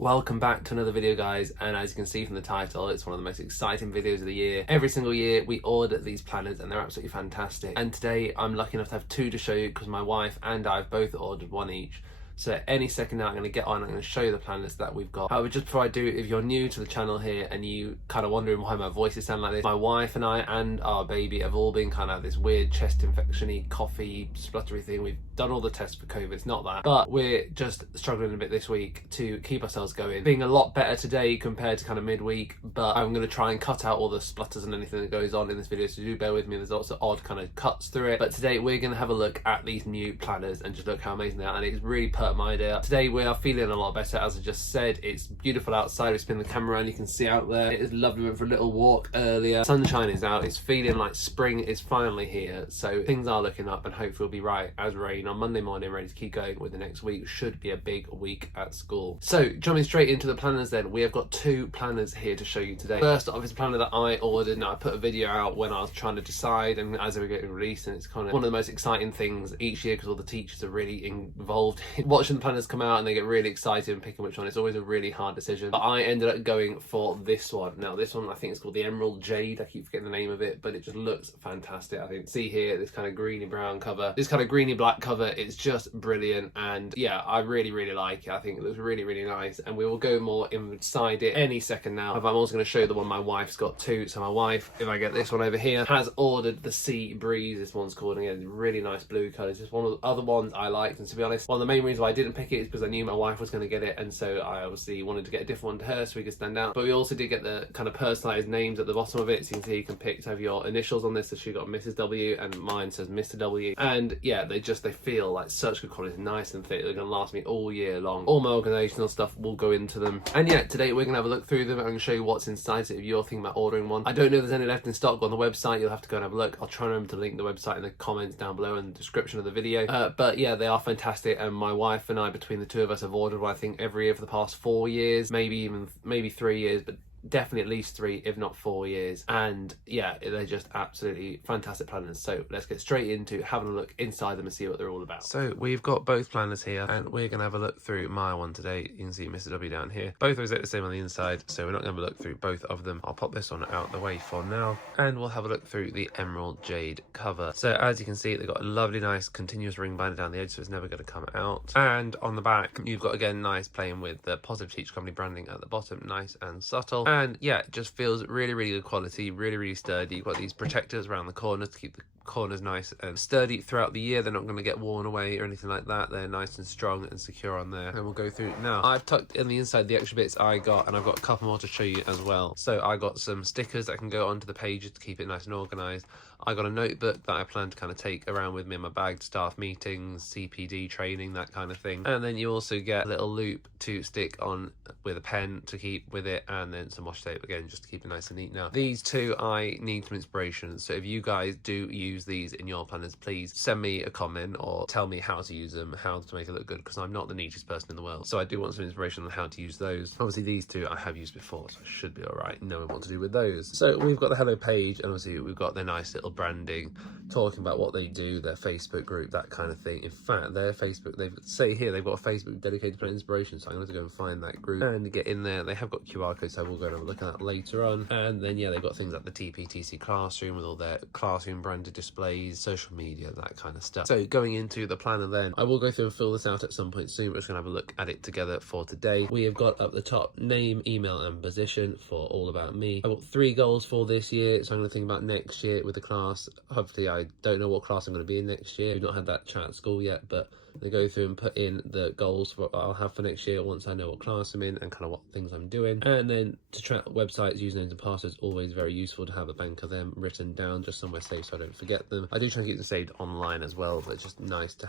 Welcome back to another video, guys, and as you can see from the title, it's one of the most exciting videos of the year. Every single year we order these planners and they're absolutely fantastic, and today I'm lucky enough to have two to show you because my wife and I have both ordered one each. So any second now I'm going to get on, I'm going to show you the planners that we've got. However, just before I do, if you're new to the channel here and you kind of wondering why my voice is sounding like this, my wife and I and our baby have all been kind of this weird chest infection-y, coughy, spluttery thing. We've done all the tests for COVID, it's not that, but we're just struggling a bit this week to keep ourselves going. Being a lot better today compared to kind of midweek, but I'm going to try and cut out all the splutters and anything that goes on in this video, so do bear with me. There's lots of odd kind of cuts through it, but today we're going to have a look at these new planners and just look how amazing they are, and it's really perked my day up. Today we are feeling a lot better, as I just said. It's beautiful outside. We spin the camera around, you can see out there. It is lovely. We went for a little walk earlier. Sunshine is out. It's feeling like spring is finally here, so things are looking up and hopefully we'll be right as rain on Monday morning, ready to keep going with the next week. Should be a big week at school. So jumping straight into the planners then, we have got two planners here to show you today. First off is a planner that I ordered. Now I put a video out when I was trying to decide and as they were getting released, and it's kind of one of the most exciting things each year because all the teachers are really involved in watching the planners come out and they get really excited and picking which one. It's always a really hard decision, but I ended up going for this one. Now this one I think is called the Emerald Jade. I keep forgetting the name of it, but it just looks fantastic. I think see here this kind of greeny brown cover, this kind of greeny black cover. It's just brilliant, and yeah, I really like it. I think it looks really nice, and we will go more inside it any second now. I'm also going to show you the one my wife's got too. So my wife, if I get this one over here, has ordered the Sea Breeze. This one's called, and again, really nice blue colours. It's one of the other ones I liked, and to be honest, one of the main reasons why I didn't pick it is because I knew my wife was going to get it, and so I obviously wanted to get a different one to her so we could stand out. But we also did get the kind of personalised names at the bottom of it, so you can see you can pick to have your initials on this. So she got Mrs. W and mine says Mr. W, and yeah, they feel like such good quality, nice and thick. They're going to last me all year long. All my organisational stuff will go into them, and yeah, today we're going to have a look through them. I'm going to show you what's inside, so if you're thinking about ordering one, I don't know if there's any left in stock on the website. You'll have to go and have a look. I'll try and remember to link the website in the comments down below in the description of the video. But yeah, they are fantastic, and my wife and I, between the two of us, have ordered one I think every year for the past 4 years, maybe 3 years, but definitely at least 3 if not 4 years. And yeah, they're just absolutely fantastic planners. So let's get straight into having a look inside them and see what they're all about. So we've got both planners here and we're gonna have a look through my one today. You can see Mr. W down here. Both are exactly the same on the inside, so we're not gonna have a look through both of them. I'll pop this one out the way for now and we'll have a look through the Emerald Jade cover. So as you can see, they've got a lovely nice continuous ring binder down the edge, so it's never going to come out. And on the back you've got, again, nice playing with the Positive Teacher Company branding at the bottom, nice and subtle. And yeah, it just feels really good quality, really sturdy. You've got these protectors around the corners to keep the corners nice and sturdy throughout the year. They're not going to get worn away or anything like that. They're nice and strong and secure on there, and we'll go through it now. I've tucked in the inside the extra bits I got, and I've got a couple more to show you as well. So I got some stickers that can go onto the pages to keep it nice and organized. I got a notebook that I plan to kind of take around with me in my bag to staff meetings, CPD training, that kind of thing. And then you also get a little loop to stick on with a pen to keep with it, and then some washi tape, again, just to keep it nice and neat. Now these two I need some inspiration, so if you guys do use these in your planners, please send me a comment or tell me how to use them, how to make it look good, because I'm not the neatest person in the world, so I do want some inspiration on how to use those. Obviously these two I have used before, so I should be all right knowing what to do with those. So we've got the hello page, and obviously we've got their nice little branding talking about what they do, their Facebook group, that kind of thing. In fact, their Facebook, they've say here they've got a Facebook dedicated to inspiration, so I'm going to go and find that group and get in there. They have got QR codes, so we'll go and have a look at that later on. And then yeah, they've got things like the TPTC classroom with all their classroom branded displays, social media, that kind of stuff. So going into the planner then, I will go through and fill this out at some point soon. We're just going to have a look at it together for today. We have got up the top name, email and position for All About Me. I've got 3 goals for this year, so I'm going to think about next year with the class. Hopefully, I don't know what class I'm going to be in next year. We've not had that chat at school yet, but they go through and put in the goals for what I'll have for next year once I know what class I'm in and kind of what things I'm doing. And then to track websites, usernames and passwords, always very useful to have a bank of them written down just somewhere safe so I don't forget them. I do try and keep them saved online as well, but it's just nice to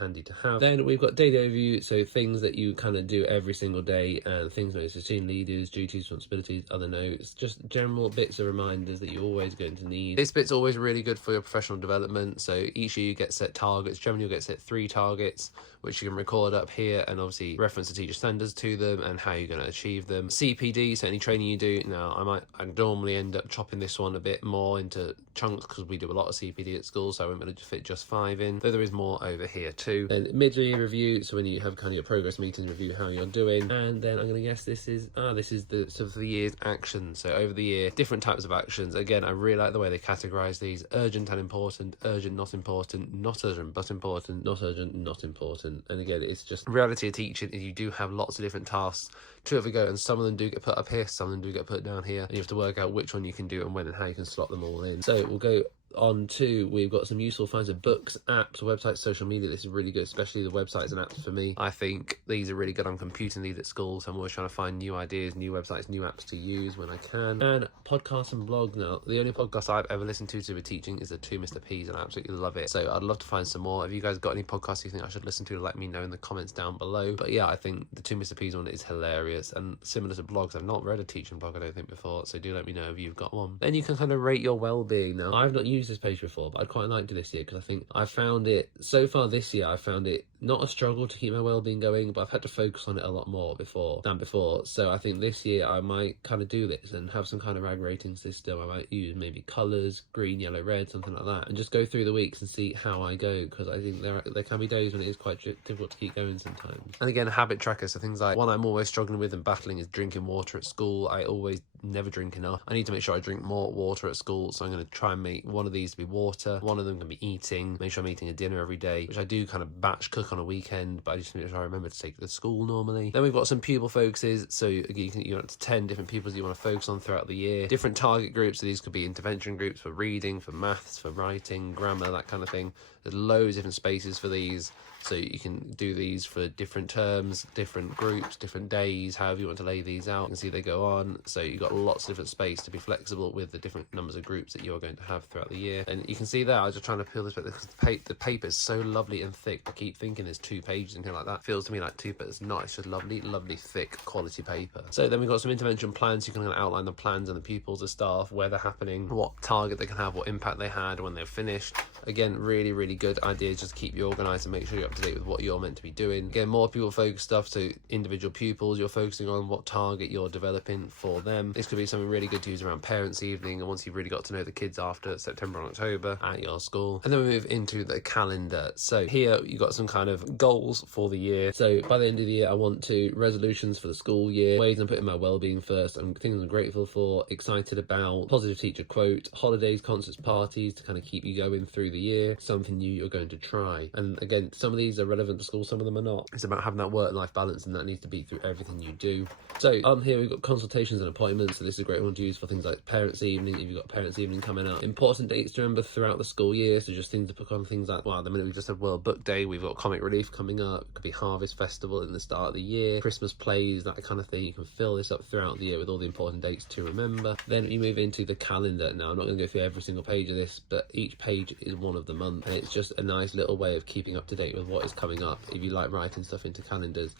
handy to have. Then we've got daily overview, so things that you kind of do every single day and things like team leaders, duties, responsibilities, other notes, just general bits of reminders that you're always going to need. This bit's always really good for your professional professional development. So each year you get set targets. Generally you'll get set 3 targets, which you can record up here and obviously reference the teacher standards to them and how you're going to achieve them. CPD, so any training you do. Now I normally end up chopping this one a bit more into chunks because we do a lot of CPD at school, so I won't be able to fit just 5 in, though there is more over here too. Then mid-year review, so when you have kind of your progress meetings, review how you're doing. And then I'm going to guess this is the sort of the year's actions. So over the year, different types of actions. Again, I really like the way they categorize these: urgent and important, urgent not important, not urgent but important, not urgent not important. And again, it's just reality of teaching is you do have lots of different tasks to have a go, and some of them do get put up here, some of them do get put down here, and you have to work out which one you can do and when and how you can slot them all in. So we'll go on to, we've got some useful finds of books, apps, websites, social media. This is really good, especially the websites and apps for me. I think these are really good. I'm computing these at school, so I'm always trying to find new ideas, new websites, new apps to use when I can. And podcasts and blogs. Now, the only podcast I've ever listened to with teaching is the 2 Mr. P's, and I absolutely love it. So I'd love to find some more. If you guys got any podcasts you think I should listen to, let me know in the comments down below. But yeah, I think the 2 Mr. P's one is hilarious, and similar to blogs. I've not read a teaching blog, I don't think, before, so do let me know if you've got one. Then you can kind of rate your well-being. Now, I've not used this page before, but I'd quite like to this year, because I think I found it, so far this year, I found it not a struggle to keep my well-being going, but I've had to focus on it a lot more than before. So I think this year I might kind of do this and have some kind of rag rating system. I might use maybe colours, green, yellow, red, something like that, and just go through the weeks and see how I go, because I think there can be days when it is quite difficult to keep going sometimes. And again, a habit tracker, so things like, one I'm always struggling with and battling is drinking water at school. I always never drink enough. I need to make sure I drink more water at school, so I'm going to try and make one of these to be water, one of them can be eating, make sure I'm eating a dinner every day, which I do kind of batch cook on a weekend, but I just make sure I remember to take it to school normally. Then we've got some pupil focuses, so you got up to 10 different pupils you want to focus on throughout the year. Different target groups, so these could be intervention groups for reading, for maths, for writing, grammar, that kind of thing. There's loads of different spaces for these, so you can do these for different terms, different groups, different days, however you want to lay these out. You can see they go on, so you've got lots of different space to be flexible with the different numbers of groups that you're going to have throughout the year. And you can see there, I was just trying to peel this back because the paper is so lovely and thick. I keep thinking there's 2 pages and things like that. Feels to me like 2, but it's not. It's just lovely, lovely, thick, quality paper. So then we've got some intervention plans. You can outline the plans and the pupils, the staff, where they're happening, what target they can have, what impact they had when they're finished. Again, really, really good ideas. Just keep you organised and make sure you're up to date with what you're meant to be doing. Again, more people focused stuff, so individual pupils, you're focusing on what target you're developing for them. This could be something really good to use around parents' evening, and once you've really got to know the kids after September and October at your school. And then we move into the calendar. So here you've got some kind of goals for the year. So by the end of the year, I want to resolutions for the school year, ways I'm putting my well-being first, and things I'm grateful for, excited about, positive teacher quote, holidays, concerts, parties to kind of keep you going through the year, something new you're going to try. And again, some of these are relevant to school, some of them are not. It's about having that work-life balance, and that needs to be through everything you do. So on here we've got consultations and appointments, so this is a great one to use for things like parents' evening, if you've got parents' evening coming up. Important dates to remember throughout the school year, so just things to put on, things like, well, at the minute we just had World Book Day, we've got Comic Relief coming up, it could be Harvest Festival in the start of the year, Christmas plays, that kind of thing. You can fill this up throughout the year with all the important dates to remember. Then you move into the calendar. Now, I'm not going to go through every single page of this, but each page is one of the month, and it's just a nice little way of keeping up to date with what is coming up if you like writing stuff into calendars.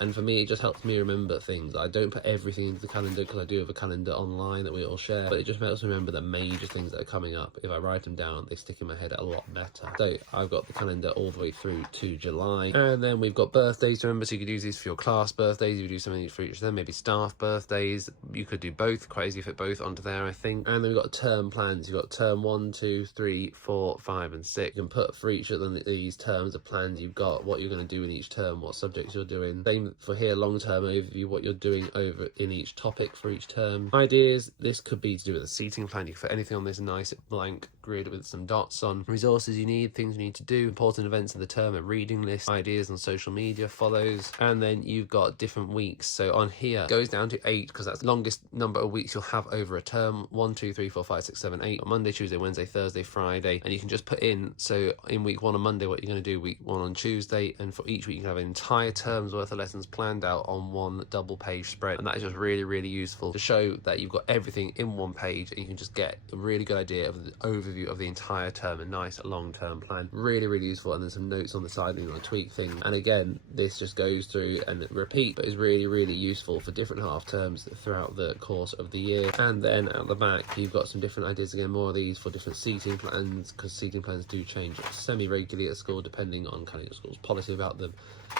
And for me, it just helps me remember things. I don't put everything into the calendar because I do have a calendar online that we all share, but it just helps me remember the major things that are coming up. If I write them down, they stick in my head a lot better. So I've got the calendar all the way through to July. And then we've got birthdays to remember, so you could use these for your class birthdays. You do something for each of them, maybe staff birthdays. You could do both, quite easy to fit both onto there, I think. And then we've got term plans. You've got term 1, 2, 3, 4, 5 and 6. You can put for each of them these terms of plans you've got, what you're going to do in each term, what subjects you're doing. Same for here, long-term overview, what you're doing over in each topic for each term. Ideas, this could be to do with a seating plan. You can fit anything on this nice blank grid with some dots on. Resources you need, things you need to do, important events of the term, a reading list, ideas on social media follows. And then you've got different weeks. So on here goes down to 8 because that's the longest number of weeks you'll have over a term. 1, 2, 3, 4, 5, 6, 7, 8 on Monday, Tuesday, Wednesday, Thursday, Friday. And you can just put in, so in week 1 on Monday, what you're going to do, week 1 on Tuesday, and for each week you can have an entire term's worth of lessons planned out on one double page spread. And that is just really, really useful to show that you've got everything in one page, and you can just get a really good idea of the overview of the entire term, a nice long-term plan. Really, really useful. And then some notes on the side, you know, tweak things. And again, this just goes through and repeat, but is really, really useful for different half terms throughout the course of the year. And then at the back, you've got some different ideas, again, more of these for different seating plans, because seating plans do change semi-regularly at school, depending on kind of your school's policy about them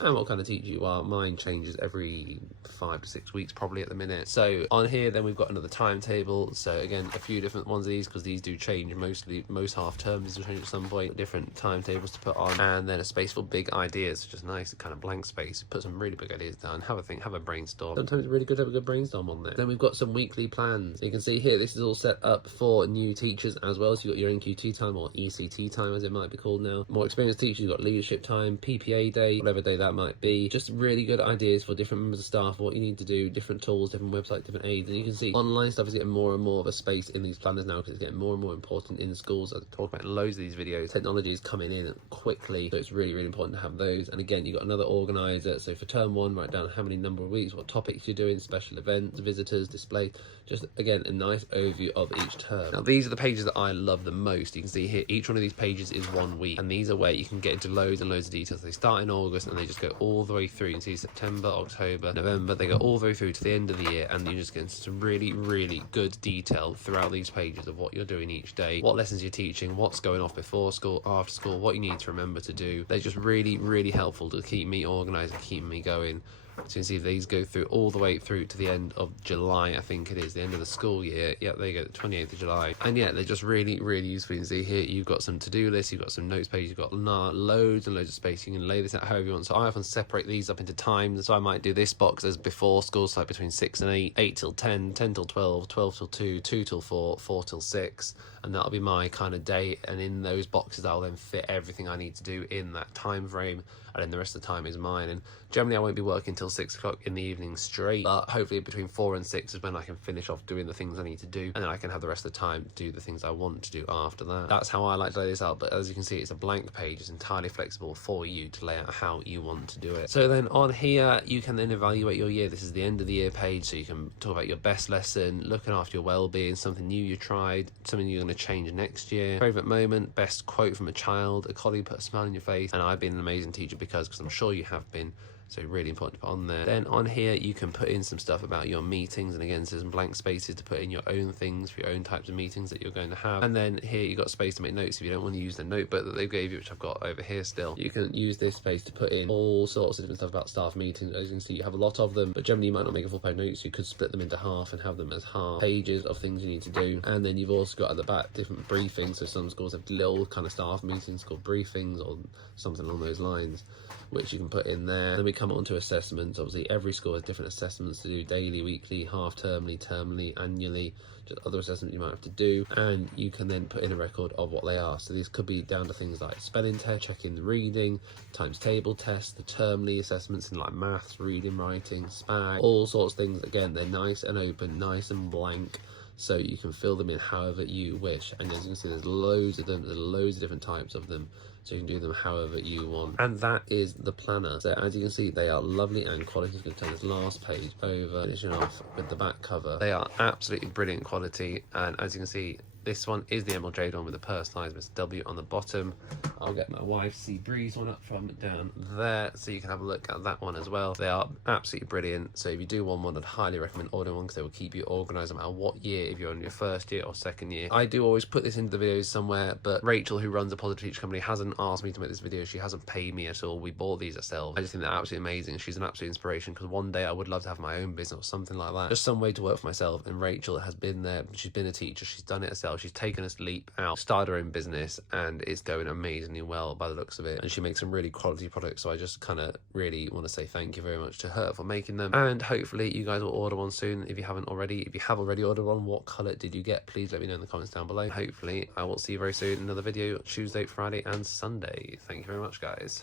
and what kind of teacher you are. Mine changes every 5 to 6 weeks probably at the minute. So on here then we've got another timetable. So again, a few different ones of these, because these do change most half terms will change at some point. Different timetables to put on, and then a space for big ideas, which is nice, kind of blank space. Put some really big ideas down, have a think, have a brainstorm. Sometimes it's really good to have a good brainstorm on there. Then we've got some weekly plans. You can see here this is all set up for new teachers as well. So you've got your NQT time, or ECT time as it might be called now. More experienced teachers, you've got leadership time, PPA day, whatever day that might be. Just really good ideas for different members of staff, what you need to do, different tools, different websites, different aids. And you can see online stuff is getting more and more of a space in these planners now, because it's getting more and more important in schools. As I talk about in loads of these videos, technology is coming in quickly, so it's really important to have those. And again, you've got another organizer. So for term 1, write down how many number of weeks, what topics you're doing, special events, visitors, display. Just again, a nice overview of each term. Now these are the pages that I love the most. You can see here each one of these pages is 1 week, and these are where you can get into loads and loads of details. They start in August and they just go all the way through. You can see September, October, November, they go all the way through to the end of the year, and you just get into some really good detail throughout these pages of what you're doing each day, what lessons you're teaching, what's going off before school, after school, what you need to remember to do. They're just really helpful to keep me organized and keep me going. So you can see these go through all the way through to the end of July, I think it is, the end of the school year. Yep, there you go, the 28th of July. And yeah, they're just really useful. You can see here you've got some to-do lists, you've got some notes pages, you've got loads and loads of space. You can lay this out however you want. So I often separate these up into times. So I might do this box as before school, so like between 6 and 8, 8 till 10, 10 till 12, 12 till 2, 2 till 4, 4 till 6. And that'll be my kind of day. And in those boxes, I'll then fit everything I need to do in that time frame. And then the rest of the time is mine. And generally I won't be working till 6 o'clock in the evening straight, but hopefully between 4 and 6 is when I can finish off doing the things I need to do, and then I can have the rest of the time to do the things I want to do after that. That's how I like to lay this out. But as you can see, it's a blank page. It's entirely flexible for you to lay out how you want to do it. So then on here you can then evaluate your year. This is the end of the year page, so you can talk about your best lesson, looking after your well-being, something new you tried, something you're going to change next year, favorite moment, best quote from a child, a colleague put a smile on your face. And I've been an amazing teacher because I'm sure you have been. So really important to put on there. Then on here you can put in some stuff about your meetings, and again, so some blank spaces to put in your own things for your own types of meetings that you're going to have. And then here you've got space to make notes if you don't want to use the notebook that they gave you, which I've got over here still. You can use this space to put in all sorts of different stuff about staff meetings. As you can see, you have a lot of them, but generally you might not make a full page notes. You could split them into half and have them as half pages of things you need to do. And then you've also got at the back different briefings. So some schools have little kind of staff meetings called briefings or something along those lines, which you can put in there. Then we come on to assessments. Obviously every school has different assessments to do: daily, weekly, half-termly, termly, annually, just other assessments you might have to do. And you can then put in a record of what they are. So these could be down to things like spelling test, checking the reading, times table tests, the termly assessments in like maths, reading, writing, SPAG, all sorts of things. Again, they're nice and open, nice and blank, so you can fill them in however you wish. And as you can see, there's loads of them, there's loads of different types of them, so you can do them however you want. And that is the planner. So as you can see, they are lovely and quality. I'm going to turn this last page over, finishing off with the back cover. They are absolutely brilliant quality, and as you can see, this one is the Emerald Jade one with the personalised Mr. W on the bottom. I'll get my wife's Sea Breeze one up from down there, so you can have a look at that one as well. They are absolutely brilliant. So if you do want one, I'd highly recommend ordering one, because they will keep you organised no matter what year, if you're on your first year or second year. I do always put this into the videos somewhere, but Rachel, who runs a Positive Teacher company, hasn't asked me to make this video. She hasn't paid me at all. We bought these ourselves. I just think they're absolutely amazing. She's an absolute inspiration, because one day I would love to have my own business or something like that. Just some way to work for myself. And Rachel has been there. She's been a teacher. She's done it herself. She's taken this leap out, started her own business, and it's going amazingly well by the looks of it. And she makes some really quality products. So I just kind of really want to say thank you very much to her for making them. And hopefully you guys will order one soon if you haven't already. If you have already ordered one, what colour did you get? Please let me know in the comments down below. Hopefully I will see you very soon in another video Tuesday, Friday and Sunday. Thank you very much, guys.